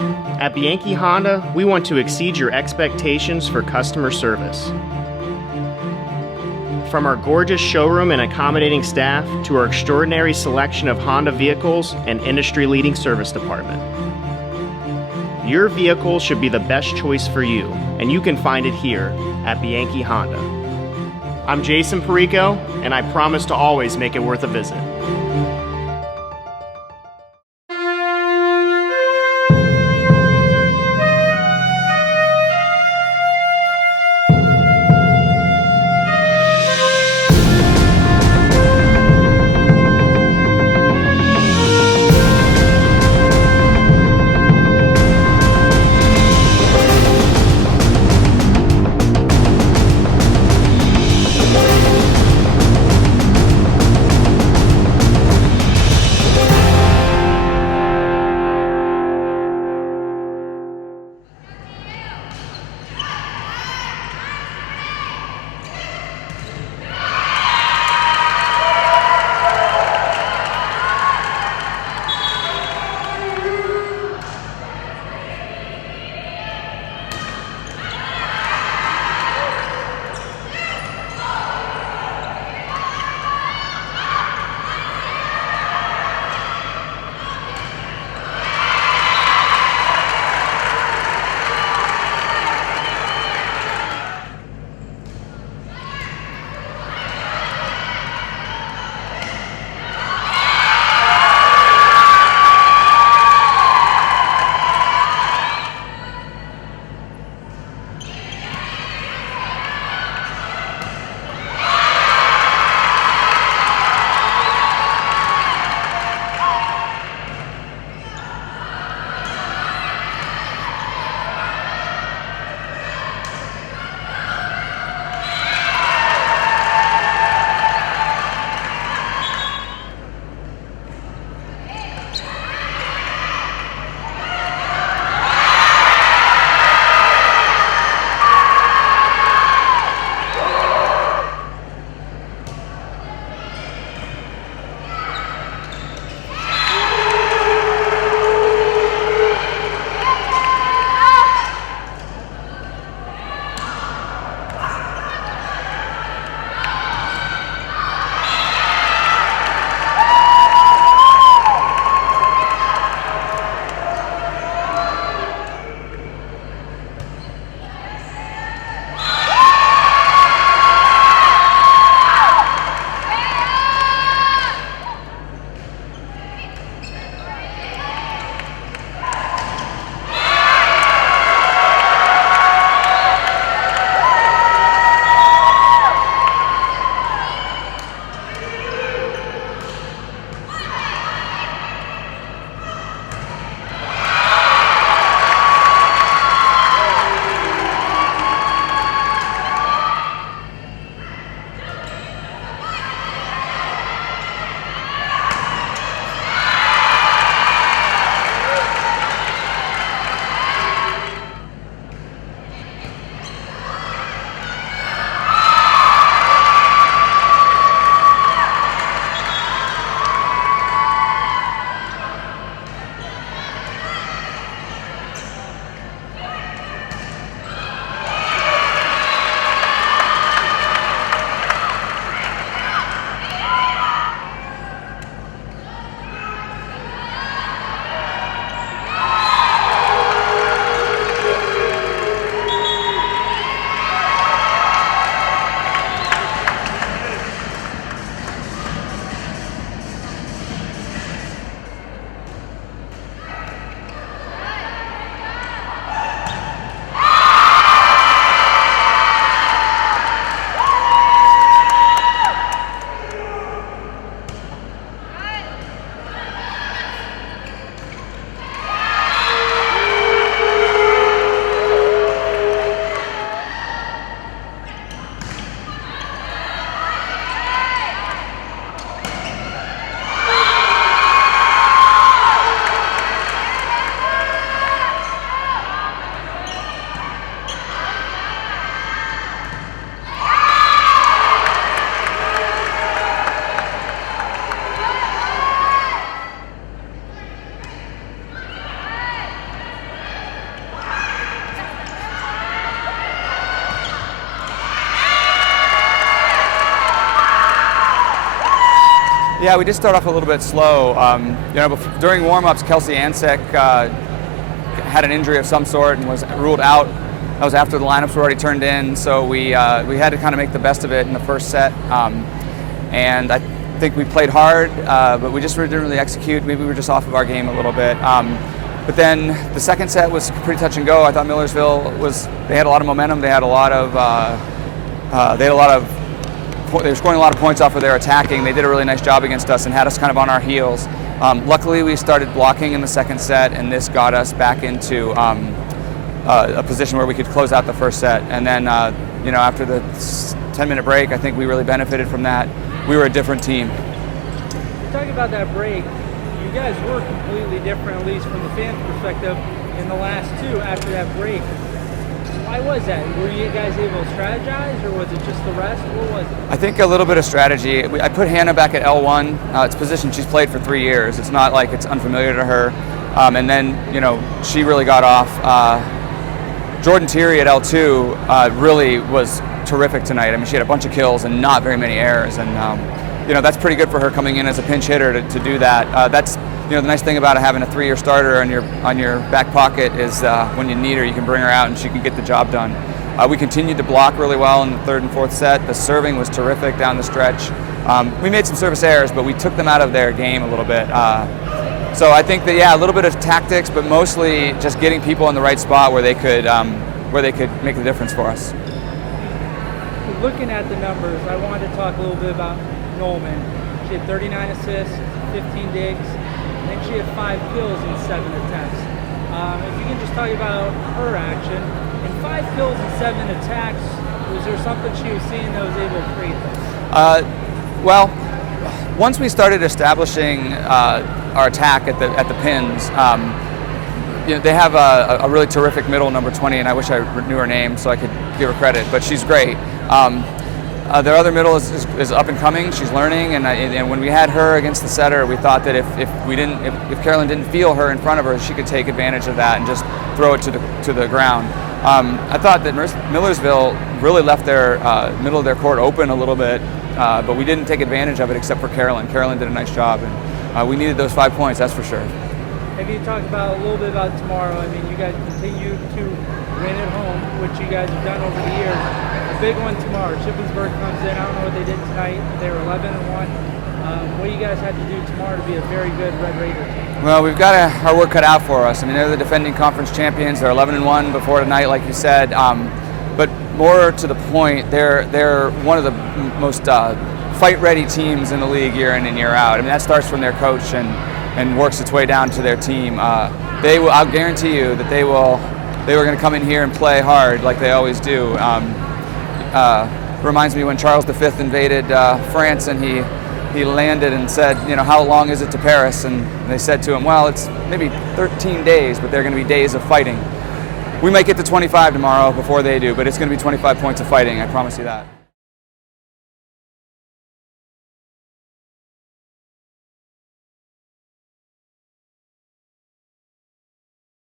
At Bianchi Honda, we want to exceed your expectations for customer service. From our gorgeous showroom and accommodating staff to our extraordinary selection of Honda vehicles and industry-leading service department. Your vehicle should be the best choice for you, and you can find it here at Bianchi Honda. I'm Jason Perico, and I promise to always make it worth a visit. Yeah, we did start off a little bit slow. During warm-ups, Kelsey Ansek had an injury of some sort and was ruled out. That was after the lineups were already turned in, so we had to kind of make the best of it in the first set. And I think we played hard, but we just didn't really execute. Maybe we were just off of our game a little bit. But then the second set was pretty touch and go. I thought Millersville they had a lot of momentum. They were scoring a lot of points off of their attacking. They did a really nice job against us and had us kind of on our heels. Luckily, we started blocking in the second set, and this got us back into a position where we could close out the first set. And then, after the 10-minute break, I think we really benefited from that. We were a different team. You're talking about that break. You guys were completely different, at least from the fans' perspective, in the last two after that break. Why was that? Were you guys able to strategize, or was it just the rest? What was it? I think a little bit of strategy. I put Hannah back at L1. It's a position she's played for 3 years. It's not like it's unfamiliar to her. And then, she really got off. Jordan Thierry at L2 really was terrific tonight. I mean, she had a bunch of kills and not very many errors. And, that's pretty good for her coming in as a pinch hitter to do that. That's the nice thing about having a 3-year starter on your back pocket is when you need her, you can bring her out and she can get the job done. We continued to block really well in the third and fourth set. The serving was terrific down the stretch. We made some service errors, but we took them out of their game a little bit. So I think that, a little bit of tactics, but mostly just getting people in the right spot where they could make the difference for us. Looking at the numbers, I wanted to talk a little bit about Nolman. She had 39 assists, 15 digs. I think she had 5 kills in 7 attempts. If you can just talk about her action, in 5 kills and 7 attacks, was there something she was seeing that was able to create this? Well, once we started establishing our attack at the pins, they have a really terrific middle, number 20, and I wish I knew her name so I could give her credit, but she's great. Their other middle is up and coming. She's learning, and when we had her against the setter, we thought that if Carolyn didn't feel her in front of her, she could take advantage of that and just throw it to the ground. I thought that Millersville really left their middle of their court open a little bit, but we didn't take advantage of it except for Carolyn. Carolyn did a nice job, and we needed those 5 points, that's for sure. Have you talked a little bit about tomorrow? I mean, you guys continue to win at home, which you guys have done over the years. A big one tomorrow. Shippensburg comes in. I don't know what they did tonight. They were 11-1. What do you guys have to do tomorrow to be a very good Red Raider team? Well, we've got our work cut out for us. I mean, they're the defending conference champions. They're 11-1 before tonight, like you said. But more to the point, they're one of the most fight-ready teams in the league year in and year out. I mean, that starts from their coach and works its way down to their team. I'll guarantee you that they were going to come in here and play hard like they always do. Reminds me when Charles V invaded France and he landed and said, how long is it to Paris? And they said to him, well, it's maybe 13 days, but they're going to be days of fighting. We might get to 25 tomorrow before they do, but it's going to be 25 points of fighting, I promise you that.